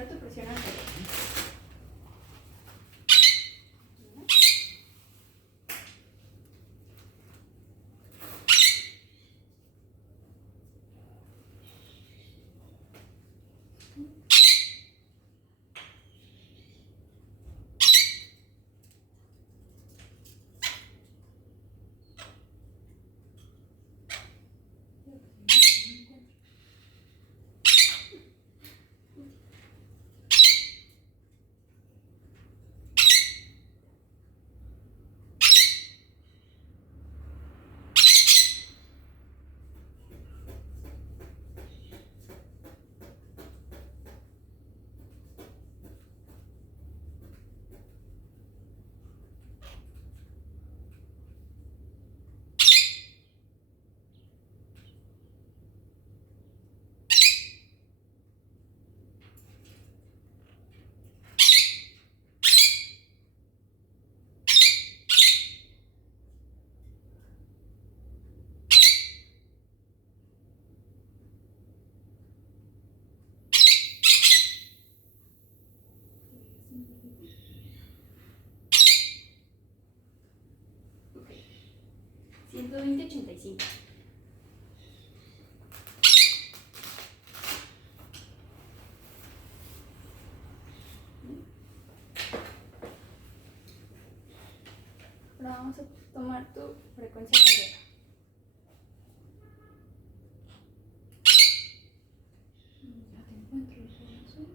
checar tu presión arterial. Ok. 120-85. Ahora vamos a tomar tu frecuencia cardíaca. Ya te encuentro el corazón.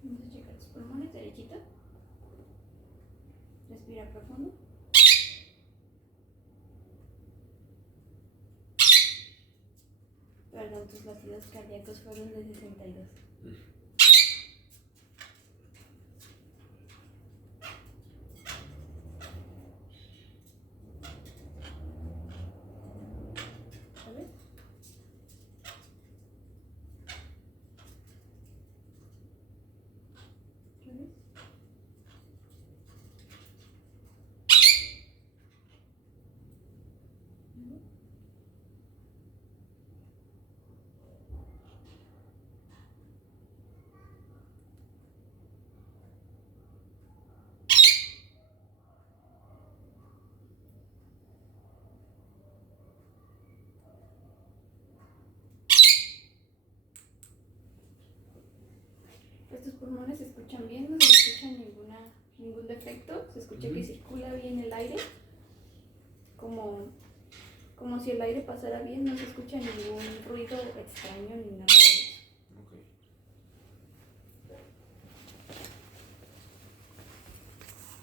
Vamos a checar los pulmones derechito. Respira profundo. Perdón, tus latidos cardíacos fueron de 62. ¿Sabes? ¿Sabes? Pues tus pulmones se escuchan bien, no se escucha ningún defecto, se escucha que circula bien el aire, como si el aire pasara bien, no se escucha ningún ruido extraño ni nada de